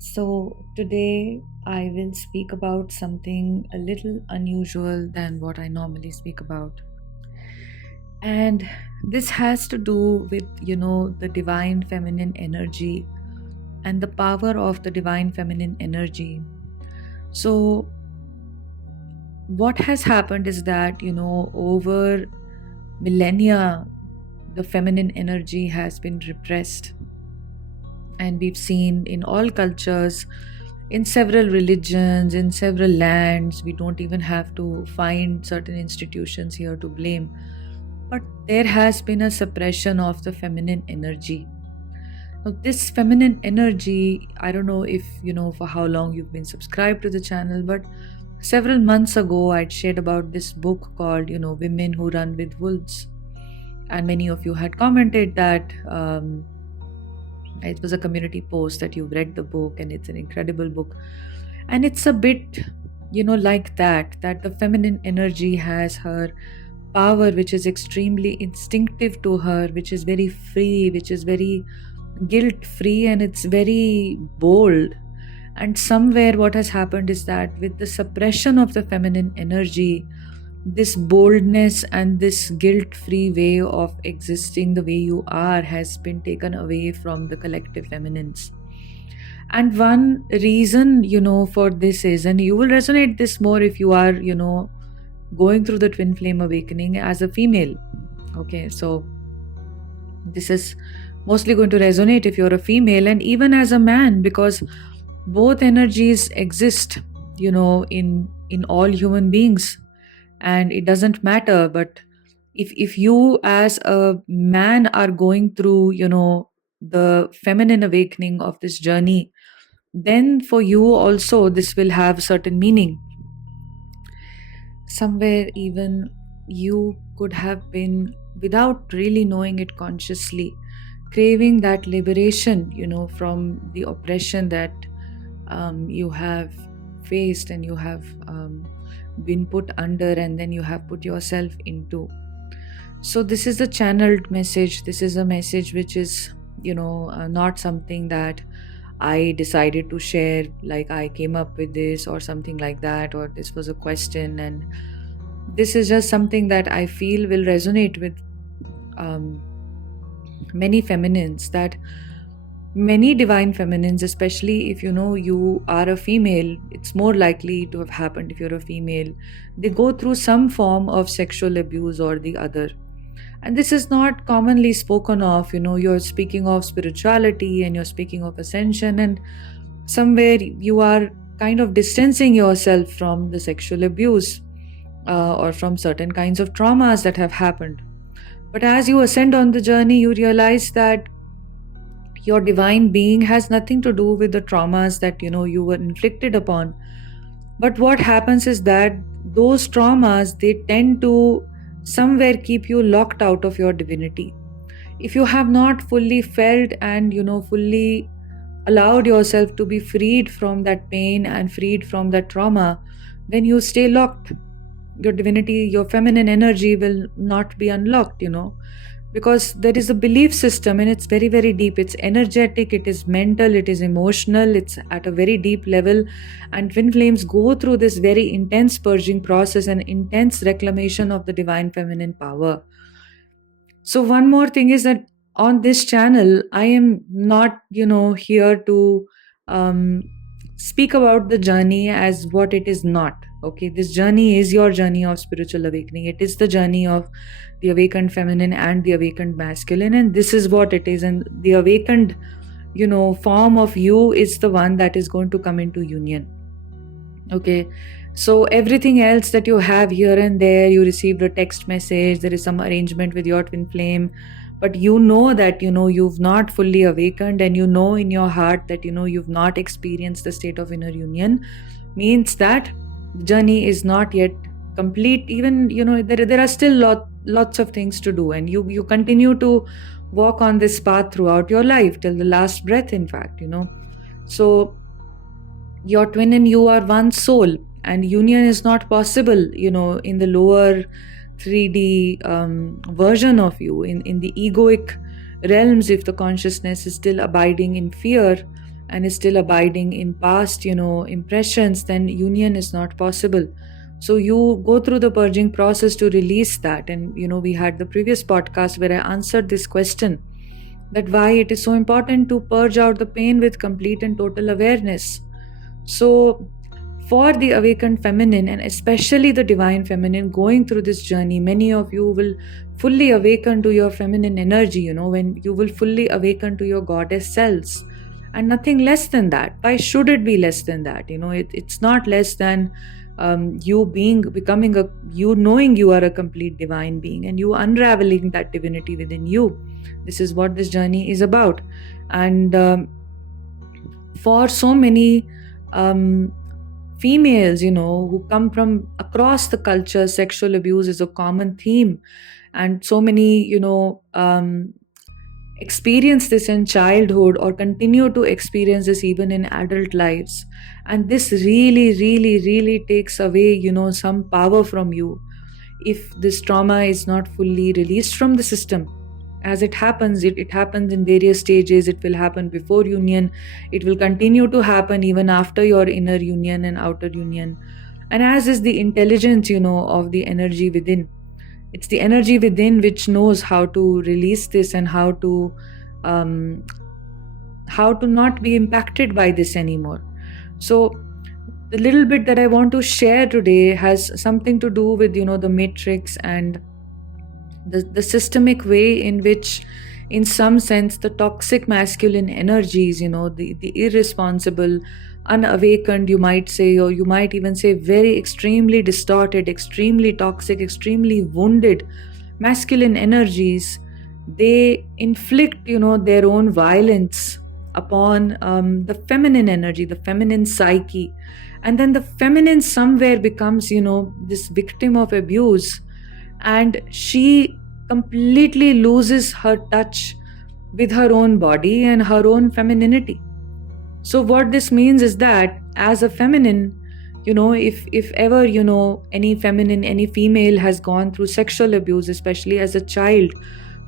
So, today I will speak about something a little unusual than what I normally speak about. And this has to do with, the divine feminine energy and the power of the divine feminine energy. So, what has happened is that, over millennia, the feminine energy has been repressed. And we've seen in all cultures, in several religions, in several lands, we don't even have to find certain institutions here to blame. But there has been a suppression of the feminine energy. Now, this feminine energy, I don't know if you know for how long you've been subscribed to the channel, but several months ago, I'd shared about this book called, Women Who Run with Wolves. And many of you had commented that it was a community post that you've read the book and it's an incredible book. And it's a bit, like that the feminine energy has her power, which is extremely instinctive to her, which is very free, which is very guilt free, and it's very bold. And somewhere what has happened is that with the suppression of the feminine energy, this boldness and this guilt free way of existing the way you are has been taken away from the collective feminines. And one reason, for this is, and you will resonate this more if you are, going through the twin flame awakening as a female. Okay, so this is mostly going to resonate if you're a female and even as a man, because both energies exist, in all human beings, and it doesn't matter. But if you as a man are going through, the feminine awakening of this journey, then for you also this will have certain meaning. Somewhere even you could have been, without really knowing it consciously, craving that liberation, from the oppression that you have faced and you have been put under, and then you have put yourself into. So this is a channeled message. This is a message which is, not something that I decided to share, like I came up with this or something like that, or this was a question. And this is just something that I feel will resonate with many feminines, that many divine feminines, especially if you are a female, it's more likely to have happened if you're a female, they go through some form of sexual abuse or the other. And this is not commonly spoken of. You're speaking of spirituality and you're speaking of ascension, and somewhere you are kind of distancing yourself from the sexual abuse or from certain kinds of traumas that have happened. But as you ascend on the journey, you realize that your divine being has nothing to do with the traumas that you were inflicted upon. But what happens is that those traumas, they tend to somewhere keep you locked out of your divinity. If you have not fully felt and fully allowed yourself to be freed from that pain and freed from that trauma, then you stay locked. Your divinity, your feminine energy will not be unlocked, because there is a belief system and it's very, very deep. It's energetic, it is mental, it is emotional, it's at a very deep level. And twin flames go through this very intense purging process and intense reclamation of the divine feminine power. So one more thing is that on this channel, I am not, here to speak about the journey as what it is not. Okay, this journey is your journey of spiritual awakening. It is the journey of the awakened feminine and the awakened masculine, and this is what it is. And the awakened, form of you is the one that is going to come into union. Okay, so everything else that you have here and there, you received a text message, there is some arrangement with your twin flame, but that you've not fully awakened, and in your heart that you've not experienced the state of inner union, means that the journey is not yet complete. Even there are still lots of things to do, and you continue to walk on this path throughout your life till the last breath, in fact. So your twin and you are one soul, and union is not possible in the lower 3D version of you, in the egoic realms. If the consciousness is still abiding in fear, and is still abiding in past, impressions, then union is not possible. So you go through the purging process to release that. And, we had the previous podcast where I answered this question, that why it is so important to purge out the pain with complete and total awareness. So, for the awakened feminine, and especially the divine feminine going through this journey, many of you will fully awaken to your feminine energy, when you will fully awaken to your goddess selves, and nothing less than that. Why should it be less than that? It's not less than you becoming you knowing you are a complete divine being, and you unraveling that divinity within you. This is what this journey is about. And for so many females, who come from across the culture, sexual abuse is a common theme. And so many, experience this in childhood or continue to experience this even in adult lives. And this really, really, really takes away, some power from you if this trauma is not fully released from the system. As it happens, it happens in various stages. It will happen before union. It will continue to happen even after your inner union and outer union. And as is the intelligence, of the energy within. It's the energy within which knows how to release this and how to not be impacted by this anymore. So the little bit that I want to share today has something to do with, the matrix and the systemic way in which, in some sense, the toxic masculine energies, the irresponsible, unawakened, you might say, or you might even say very extremely distorted, extremely toxic, extremely wounded masculine energies, they inflict, their own violence upon the feminine energy, the feminine psyche. And then the feminine somewhere becomes, this victim of abuse, and she completely loses her touch with her own body and her own femininity. So what this means is that as a feminine, if ever, any feminine, any female has gone through sexual abuse, especially as a child,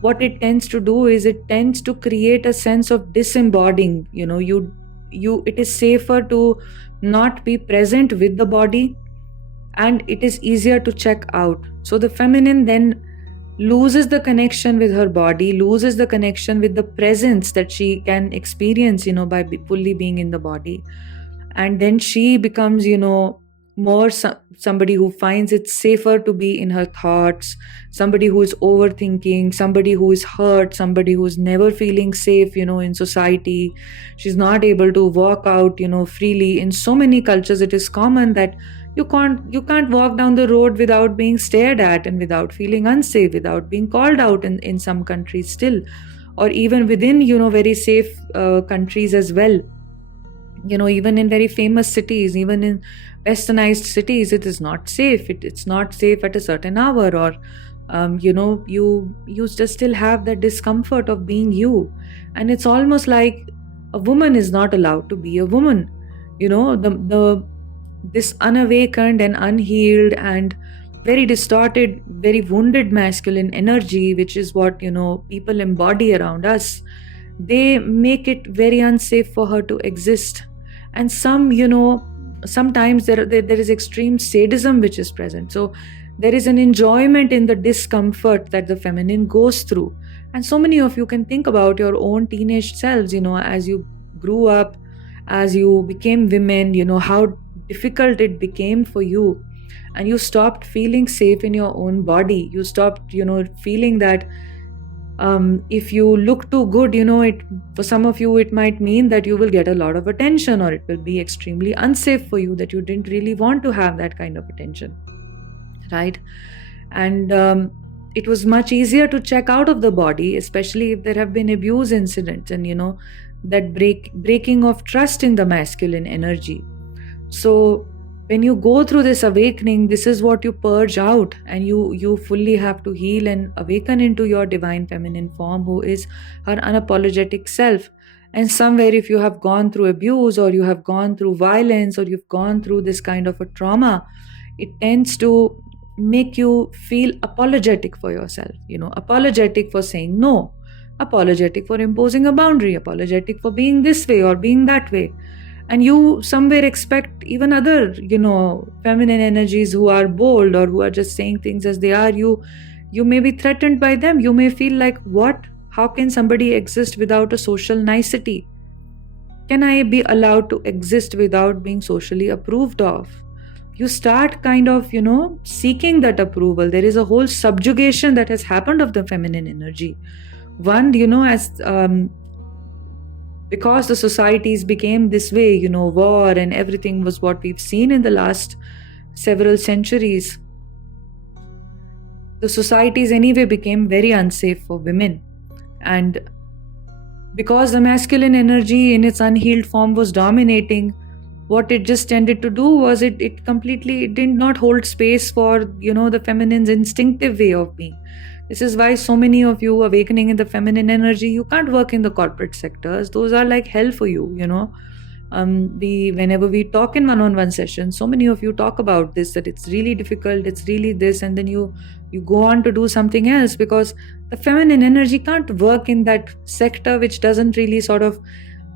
what it tends to do is it tends to create a sense of disembodying. It is safer to not be present with the body, and it is easier to check out. So the feminine then loses the connection with her body, loses the connection with the presence that she can experience, by fully being in the body. And then she becomes, more somebody who finds it safer to be in her thoughts, somebody who is overthinking, somebody who is hurt, somebody who is never feeling safe, in society. She's not able to walk out, freely. In so many cultures, it is common that you can't walk down the road without being stared at and without feeling unsafe, without being called out in some countries still, or even within, very safe countries as well. Even in very famous cities, even in westernized cities, it is not safe. It's not safe at a certain hour, or you just still have that discomfort of being you. And it's almost like a woman is not allowed to be a woman. This unawakened and unhealed and very distorted, very wounded masculine energy, which is what people embody around us, they make it very unsafe for her to exist. And sometimes there is extreme sadism which is present. So there is an enjoyment in the discomfort that the feminine goes through. And so many of you can think about your own teenage selves, as you grew up, as you became women, how difficult it became for you, and you stopped feeling safe in your own body. You stopped, feeling that if you look too good, for some of you, it might mean that you will get a lot of attention, or it will be extremely unsafe for you, that you didn't really want to have that kind of attention, right? And it was much easier to check out of the body, especially if there have been abuse incidents and, that breaking of trust in the masculine energy. So when you go through this awakening, this is what you purge out, and you fully have to heal and awaken into your divine feminine form, who is her unapologetic self. And somewhere, if you have gone through abuse, or you have gone through violence, or you've gone through this kind of a trauma, it tends to make you feel apologetic for yourself, apologetic for saying no apologetic for imposing a boundary, apologetic for being this way or being that way. And you somewhere expect even other, feminine energies who are bold or who are just saying things as they are, you may be threatened by them. You may feel like, what? How can somebody exist without a social nicety? Can I be allowed to exist without being socially approved of? You start kind of, seeking that approval. There is a whole subjugation that has happened of the feminine energy. One, as because the societies became this way, war and everything was what we've seen in the last several centuries. The societies anyway became very unsafe for women. And because the masculine energy in its unhealed form was dominating, what it just tended to do was it did not hold space for, the feminine's instinctive way of being. This is why so many of you awakening in the feminine energy, you can't work in the corporate sectors. Those are like hell for you, whenever we talk in one-on-one sessions, so many of you talk about this, that it's really difficult, it's really this, and then you go on to do something else because the feminine energy can't work in that sector which doesn't really sort of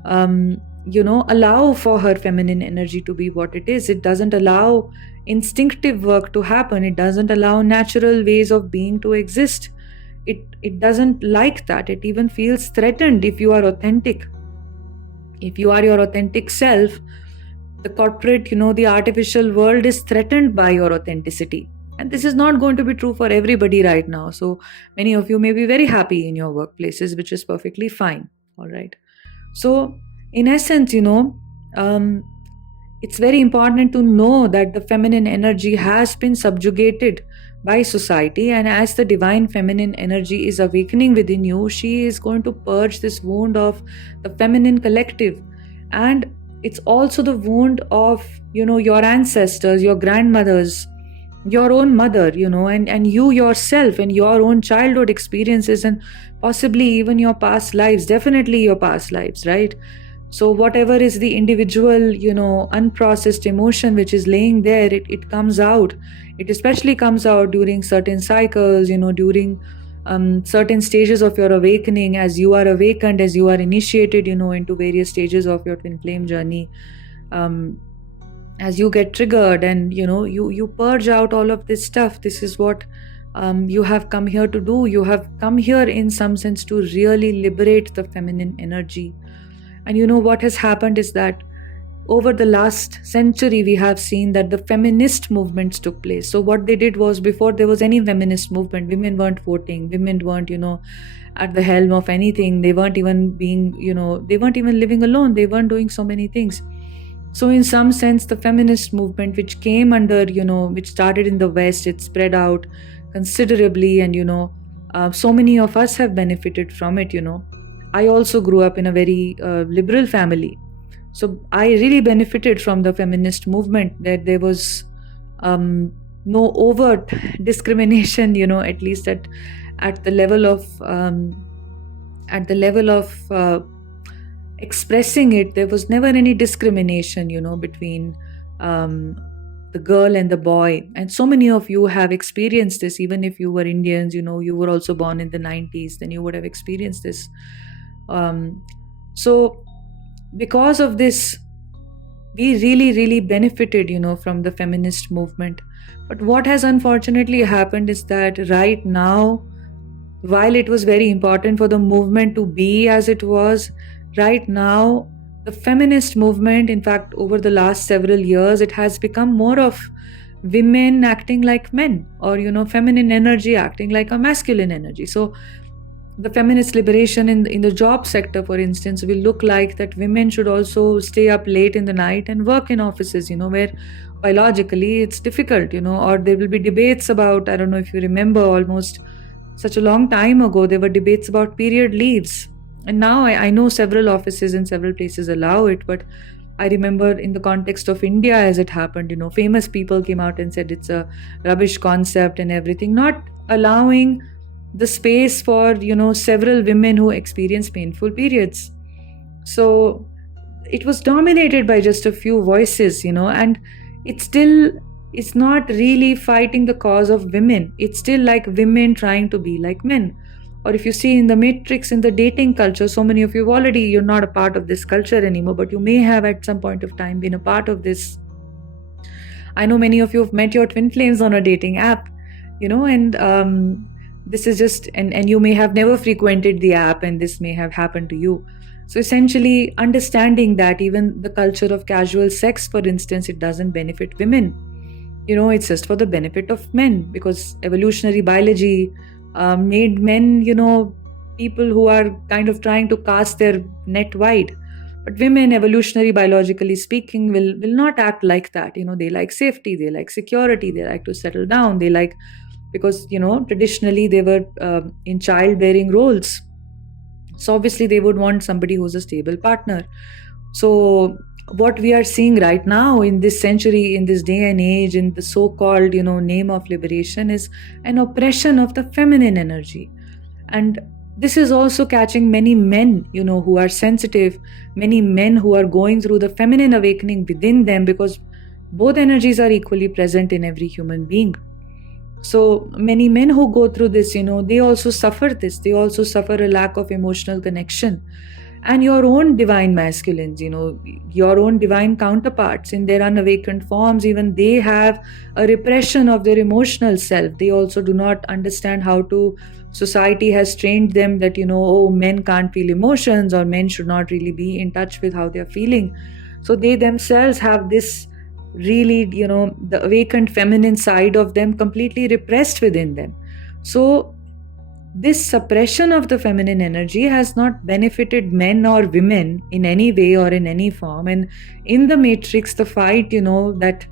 allow for her feminine energy to be what it is. It doesn't allow instinctive work to happen. It doesn't allow natural ways of being to exist. It doesn't like that. It even feels threatened if you are authentic. If you are your authentic self, the corporate, the artificial world is threatened by your authenticity. And this is not going to be true for everybody right now. So many of you may be very happy in your workplaces, which is perfectly fine. All right. So in essence, it's very important to know that the feminine energy has been subjugated by society, and as the divine feminine energy is awakening within you, she is going to purge this wound of the feminine collective. And it's also the wound of, your ancestors, your grandmothers, your own mother, and you yourself and your own childhood experiences, and possibly even your past lives, definitely your past lives, right? So whatever is the individual, unprocessed emotion which is laying there, it comes out. It especially comes out during certain cycles, during certain stages of your awakening, as you are awakened, as you are initiated, into various stages of your twin flame journey. As you get triggered and, you purge out all of this stuff. This is what you have come here to do. You have come here in some sense to really liberate the feminine energy. And what has happened is that over the last century, we have seen that the feminist movements took place. So what they did was, before there was any feminist movement, women weren't voting, women weren't, at the helm of anything. They weren't even they weren't even living alone. They weren't doing so many things. So in some sense, the feminist movement, which came under, which started in the West, it spread out considerably. And, so many of us have benefited from it, I also grew up in a very liberal family. So I really benefited from the feminist movement, that there was no overt discrimination, at least at the level of expressing it. There was never any discrimination, between the girl and the boy. And so many of you have experienced this. Even if you were Indians, you were also born in the 90s, then you would have experienced this. So because of this, we really benefited, from the feminist movement. But what has unfortunately happened is that right now, while it was very important for the movement to be as it was, right now, the feminist movement, in fact, over the last several years, it has become more of women acting like men, or, feminine energy acting like a masculine energy. So the feminist liberation in the job sector, for instance, will look like that women should also stay up late in the night and work in offices, where biologically it's difficult, or there will be debates about, I don't know if you remember, almost such a long time ago, there were debates about period leaves. And now I know several offices in several places allow it, but I remember in the context of India as it happened, famous people came out and said it's a rubbish concept and everything, not allowing the space for, several women who experience painful periods. So it was dominated by just a few voices, and it's not really fighting the cause of women. It's still like women trying to be like men, Or if you see in the matrix, in the dating culture, so many of you already, you're not a part of this culture anymore, but you may have at some point of time been a part of this. I know many of you have met your twin flames on a dating app, and this is just, and you may have never frequented the app, and this may have happened to you. So essentially, understanding that even the culture of casual sex, for instance, it doesn't benefit women. It's just for the benefit of men, because evolutionary biology made men, people who are kind of trying to cast their net wide. But women, evolutionary biologically speaking, will not act like that. They like safety, they like security, they like to settle down, they like, because traditionally they were in childbearing roles. So obviously they would want somebody who's a stable partner. So what we are seeing right now in this century, in this day and age, in the so-called name of liberation, is an oppression of the feminine energy. And this is also catching many men who are sensitive, many men who are going through the feminine awakening within them, because both energies are equally present in every human being. So many men who go through this, they also suffer this. They also suffer a lack of emotional connection. And your own divine masculines, your own divine counterparts in their unawakened forms, even they have a repression of their emotional self. They also do not understand how to, society has trained them that, oh, men can't feel emotions, or men should not really be in touch with how they're feeling. So they themselves have this really, the awakened feminine side of them completely repressed within them. So this suppression of the feminine energy has not benefited men or women in any way or in any form. And in the matrix, the fight, that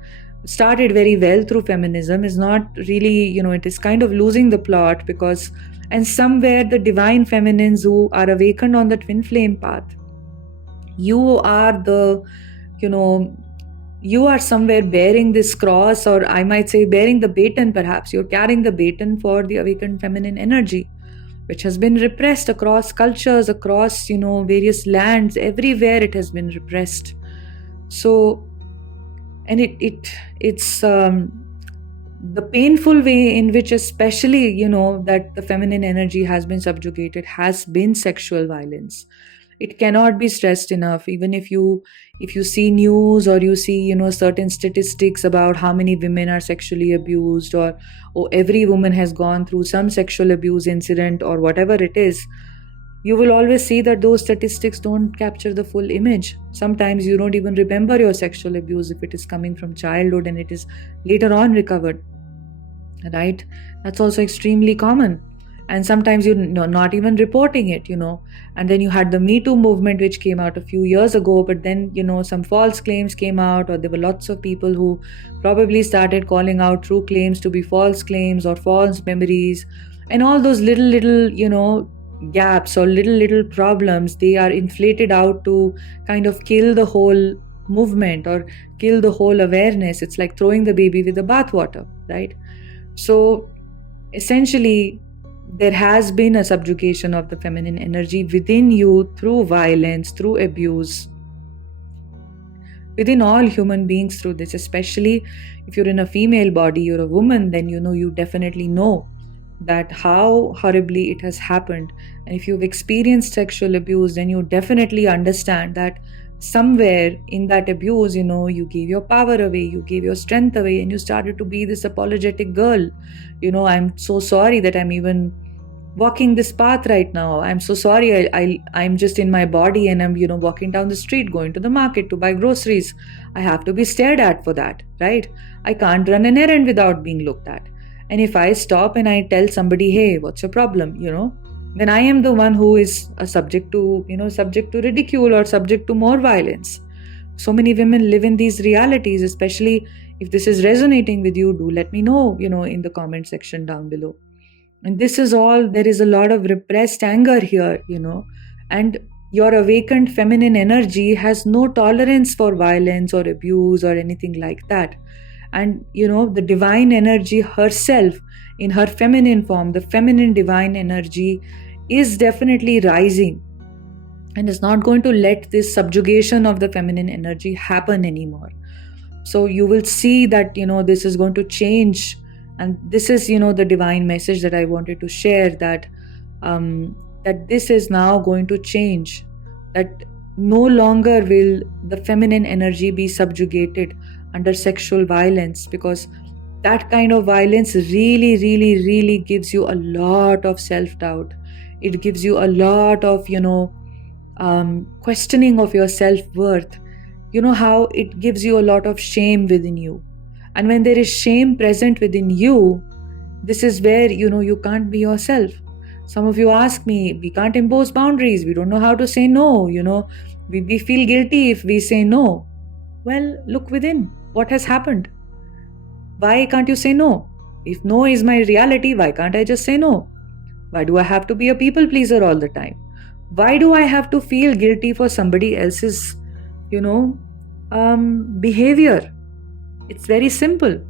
started very well through feminism is not really, it is kind of losing the plot, because, and somewhere the divine feminines who are awakened on the twin flame path, you are the, you are somewhere bearing this cross, or I might say bearing the baton. Perhaps you're carrying the baton for the awakened feminine energy, which has been repressed across cultures, across, various lands. Everywhere it has been repressed. So, and it's the painful way in which, especially, that the feminine energy has been subjugated, has been sexual violence. It cannot be stressed enough. Even if you see news, or you see certain statistics about how many women are sexually abused, or every woman has gone through some sexual abuse incident, or whatever it is, you will always see that those statistics don't capture the full image. Sometimes you don't even remember your sexual abuse if it is coming from childhood and it is later on recovered, right? That's also extremely common. And sometimes you're not even reporting it, and then you had the Me Too movement, which came out a few years ago, but then some false claims came out, or there were lots of people who probably started calling out true claims to be false claims or false memories, and all those little gaps or little problems, they are inflated out to kind of kill the whole movement or kill the whole awareness. It's like throwing the baby with the bathwater, right? So essentially, there has been a subjugation of the feminine energy within you through violence, through abuse, within all human beings through this. Especially if you're in a female body, you're a woman, then you definitely know that how horribly it has happened. And if you've experienced sexual abuse, then you definitely understand that somewhere in that abuse, you gave your power away, you gave your strength away, and you started to be this apologetic girl. I'm so sorry that I'm even walking this path right now. I'm so sorry. I'm just in my body, and I'm walking down the street, going to the market to buy groceries. I have to be stared at for that, right? I can't run an errand without being looked at. And if I stop and I tell somebody, hey, what's your problem, then I am the one who is subject to ridicule or subject to more violence. So many women live in these realities. Especially if this is resonating with you, do let me know, in the comment section down below. And this is all, there is a lot of repressed anger here, and your awakened feminine energy has no tolerance for violence or abuse or anything like that. And, the divine energy herself in her feminine form, the feminine divine energy is definitely rising and is not going to let this subjugation of the feminine energy happen anymore. So you will see that, this is going to change. And this is, the divine message that I wanted to share, that that this is now going to change, that no longer will the feminine energy be subjugated under sexual violence, because that kind of violence really, really, really gives you a lot of self-doubt. It gives you a lot of, questioning of your self-worth. You know how it gives you a lot of shame within you. And when there is shame present within you, this is where, you can't be yourself. Some of you ask me, we can't impose boundaries. We don't know how to say no. We feel guilty if we say no. Well, look within. What has happened? Why can't you say no? If no is my reality, why can't I just say no? Why do I have to be a people pleaser all the time? Why do I have to feel guilty for somebody else's, behavior? It's very simple.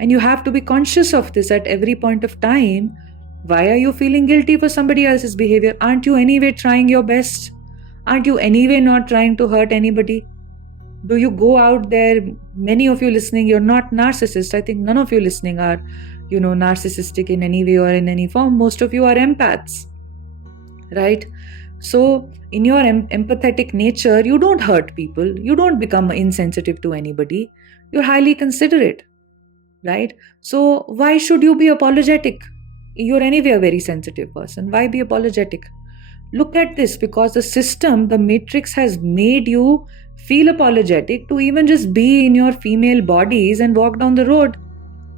And you have to be conscious of this at every point of time. Why are you feeling guilty for somebody else's behavior? Aren't you anyway trying your best? Aren't you anyway not trying to hurt anybody? Do you go out there? Many of you listening, you're not narcissists. I think none of you listening are, narcissistic in any way or in any form. Most of you are empaths, right? So in your empathetic nature, you don't hurt people. You don't become insensitive to anybody. You're highly considerate, right? So why should you be apologetic? You're anyway a very sensitive person. Why be apologetic? Look at this, because the system, the matrix has made you feel apologetic to even just be in your female bodies and walk down the road.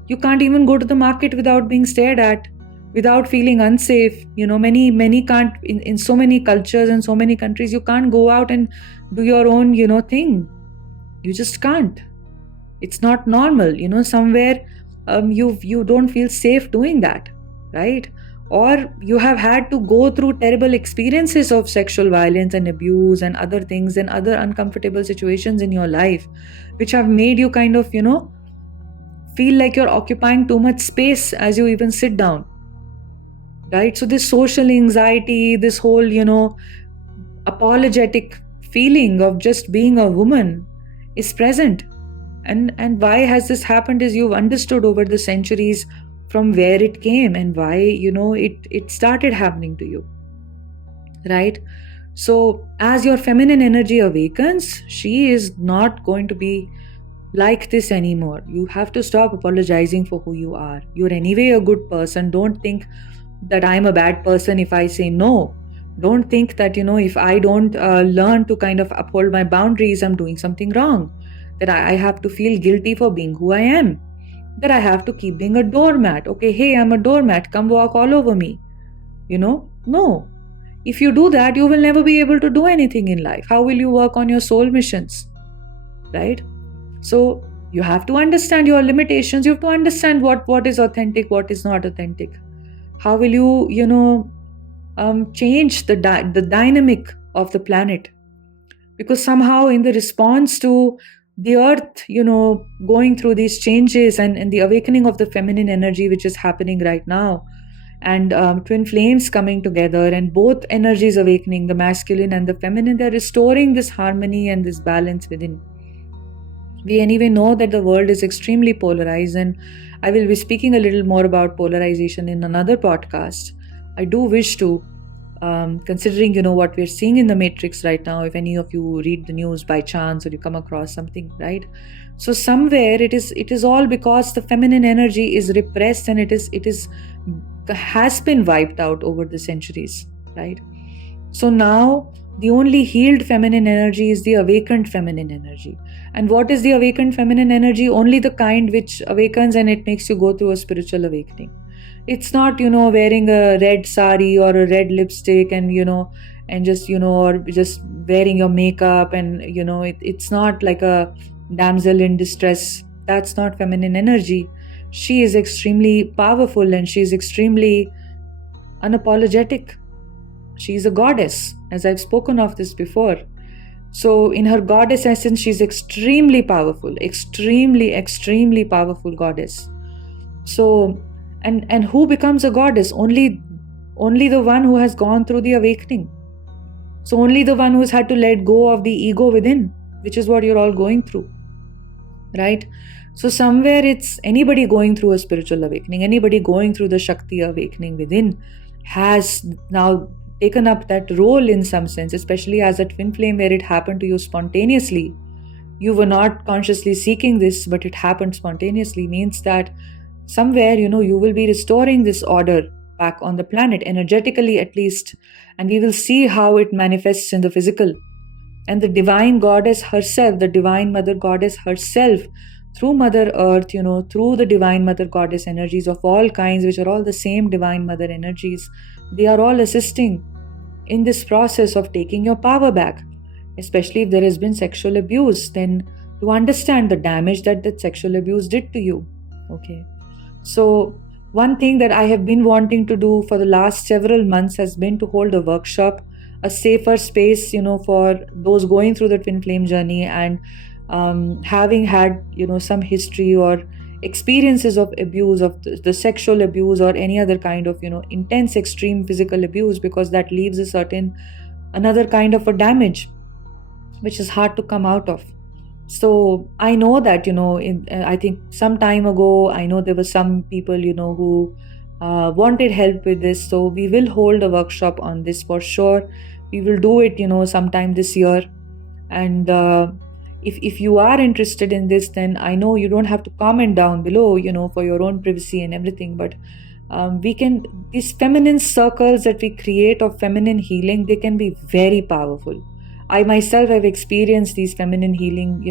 You can't even go to the market without being stared at, without feeling unsafe. Many can't, in so many cultures and so many countries, you can't go out and do your own, thing. You just can't. It's not normal. Somewhere you don't feel safe doing that, right? Or you have had to go through terrible experiences of sexual violence and abuse and other things and other uncomfortable situations in your life, which have made you kind of, feel like you're occupying too much space as you even sit down, right? So this social anxiety, this whole, apologetic feeling of just being a woman is present. And why has this happened is you've understood over the centuries from where it came and why, it started happening to you, right? So as your feminine energy awakens, she is not going to be like this anymore. You have to stop apologizing for who you are. You're anyway a good person. Don't think that I'm a bad person if I say no. Don't think that, if I don't learn to kind of uphold my boundaries, I'm doing something wrong. That I have to feel guilty for being who I am. That I have to keep being a doormat. Okay, hey, I'm a doormat. Come walk all over me. No. If you do that, you will never be able to do anything in life. How will you work on your soul missions? Right? So you have to understand your limitations. You have to understand what is authentic, what is not authentic. How will you, change the dynamic of the planet? Because somehow in the response to the earth, going through these changes and the awakening of the feminine energy, which is happening right now, and twin flames coming together and both energies awakening, the masculine and the feminine, they're restoring this harmony and this balance within. We anyway know that the world is extremely polarized, and I will be speaking a little more about polarization in another podcast. I do wish to, considering what we're seeing in the matrix right now, if any of you read the news by chance or you come across something, right? So somewhere it is all because the feminine energy is repressed and it has been wiped out over the centuries, right? So now the only healed feminine energy is the awakened feminine energy. And what is the awakened feminine energy? Only the kind which awakens and it makes you go through a spiritual awakening. It's not, wearing a red sari or a red lipstick and, and just, or just wearing your makeup and, it's not like a damsel in distress. That's not feminine energy. She is extremely powerful and she is extremely unapologetic. She is a goddess, as I've spoken of this before. So in her goddess essence, she's extremely powerful, extremely powerful goddess. So, and who becomes a goddess? Only the one who has gone through the awakening. So only the one who has had to let go of the ego within, which is what you're all going through, right? So somewhere it's anybody going through a spiritual awakening, anybody going through the Shakti awakening within, has now taken up that role in some sense, especially as a twin flame where it happened to you spontaneously. You were not consciously seeking this, but it happened spontaneously, means that somewhere, you will be restoring this order back on the planet, energetically at least, and we will see how it manifests in the physical. And the divine goddess herself, the divine mother goddess herself, through Mother Earth, through the divine mother goddess energies of all kinds, which are all the same divine mother energies, they are all assisting in this process of taking your power back. Especially if there has been sexual abuse, then to understand the damage that that sexual abuse did to you. Okay. So, one thing that I have been wanting to do for the last several months has been to hold a workshop, a safer space, for those going through the twin flame journey and having had, some history or experiences of abuse, of the sexual abuse or any other kind of, intense, extreme physical abuse, because that leaves a certain, another kind of a damage, which is hard to come out of. So I know that, I think some time ago, I know there were some people, who wanted help with this. So we will hold a workshop on this for sure. We will do it, sometime this year. And if you are interested in this, then I know you don't have to comment down below, for your own privacy and everything. But these feminine circles that we create of feminine healing, they can be very powerful. I myself have experienced these feminine healing,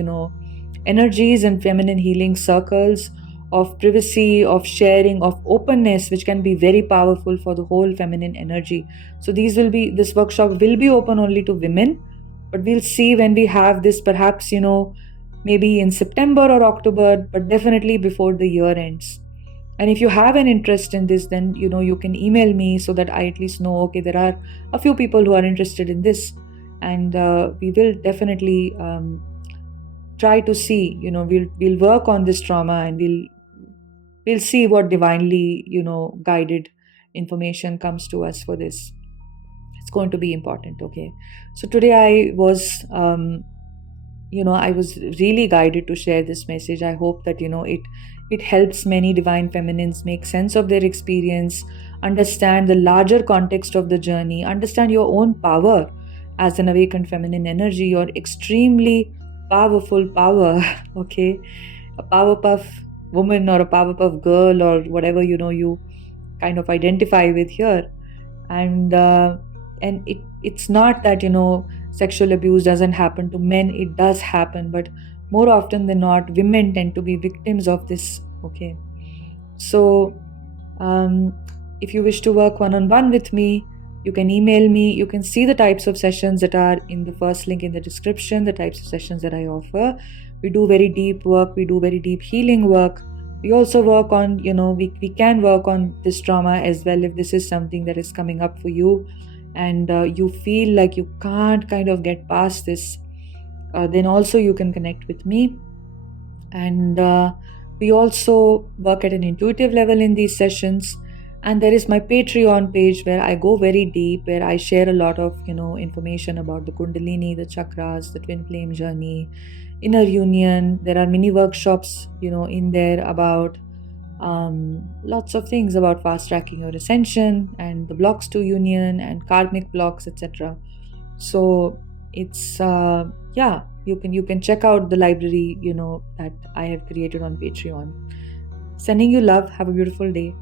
energies and feminine healing circles of privacy, of sharing, of openness, which can be very powerful for the whole feminine energy. So this workshop will be open only to women, but we'll see when we have this, perhaps, maybe in September or October, but definitely before the year ends. And if you have an interest in this, then, you can email me so that I at least know, okay, there are a few people who are interested in this. And we will definitely try to see, we'll work on this trauma, and we'll see what divinely, guided information comes to us for this. It's going to be important. Okay. So today I was, I was really guided to share this message. I hope that, it helps many divine feminines make sense of their experience, understand the larger context of the journey, understand your own power as an awakened feminine energy, your extremely powerful power. Okay. A Powerpuff woman or a Powerpuff girl or whatever, you kind of identify with here. And it's not that, sexual abuse doesn't happen to men. It does happen, but more often than not, women tend to be victims of this. Okay. So if you wish to work one-on-one with me, you can email me. You can see the types of sessions that are in the first link in the description, the types of sessions that I offer. We do very deep work. We do very deep healing work. We also work on, we can work on this trauma as well if this is something that is coming up for you, and you feel like you can't kind of get past this, then also you can connect with me. And we also work at an intuitive level in these sessions. And there is my Patreon page where I go very deep, where I share a lot of, information about the kundalini, the chakras, the twin flame journey, inner union. There are mini workshops, in there about lots of things about fast tracking your ascension and the blocks to union and karmic blocks, etc. So it's you can check out the library, that I have created on Patreon. Sending you love. Have a beautiful day.